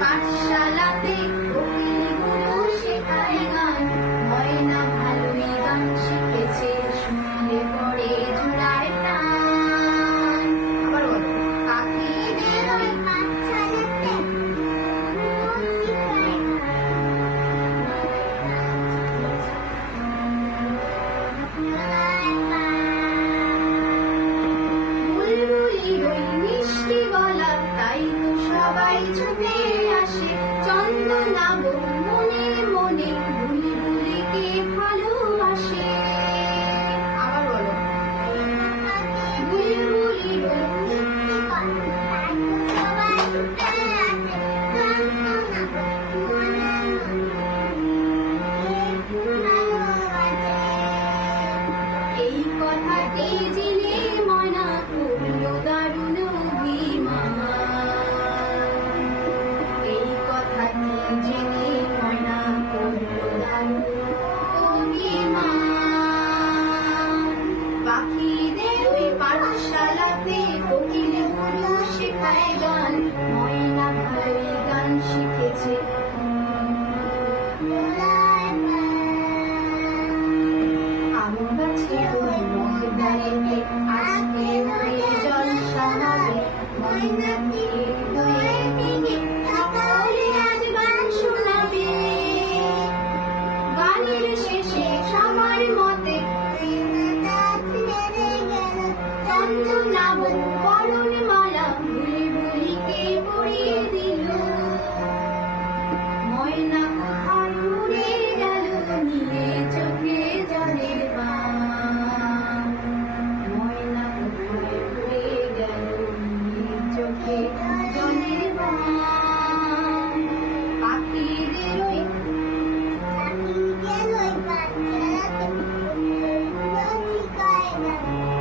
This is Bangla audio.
পাঠশালাতে কোকিল গুরু শেখায় গান, ময়না ভালোই গান শিখেছে, শুনলে পড়ে জোড়ায় টান। আবার বলো, পাখিদের ওই পাঠশালাতে বুলবুলির ওই মিষ্টি গলা, তাই তো সবাই ছুটে আসে, চন্দনা বউ মনে মনে বুলবুলিকে ভালোবাসে। আবার বলো, বুলবুলির ওই মিষ্টি গলা, তাই তো সবাই ছুটে আসে, চন্দনা বউ মনে মনে ভালোবাসে। এই কথাটি জেনে ময়না করল দারুণ অভিমান। এই কথাটি জেনে ময়না করল দারুণ অভিমান। পাখিদের ওই পাঠশালাতে কোকিল গুরু শেখায় গান, ময়না ভালোই গান শিখেছে। আম গাছে ওই ময়দানে আজকে হয়ে জলসা হবে, ময়নাকে হয়ে ভেঙে সকলে আজ গান শোনাবে। গানের শেষে সবার মতে চন্দনা বউ বরণ মালা বুলবুলিকে পরিয়ে দিল। ময়না কোথায় উড়ে গেল নীলে চোখে জলের বান। ময়না কোথায় উড়ে গেল নীলে চোখে জলের বান। পাখিদের ওই পাঠশালাতে শিখায় গান।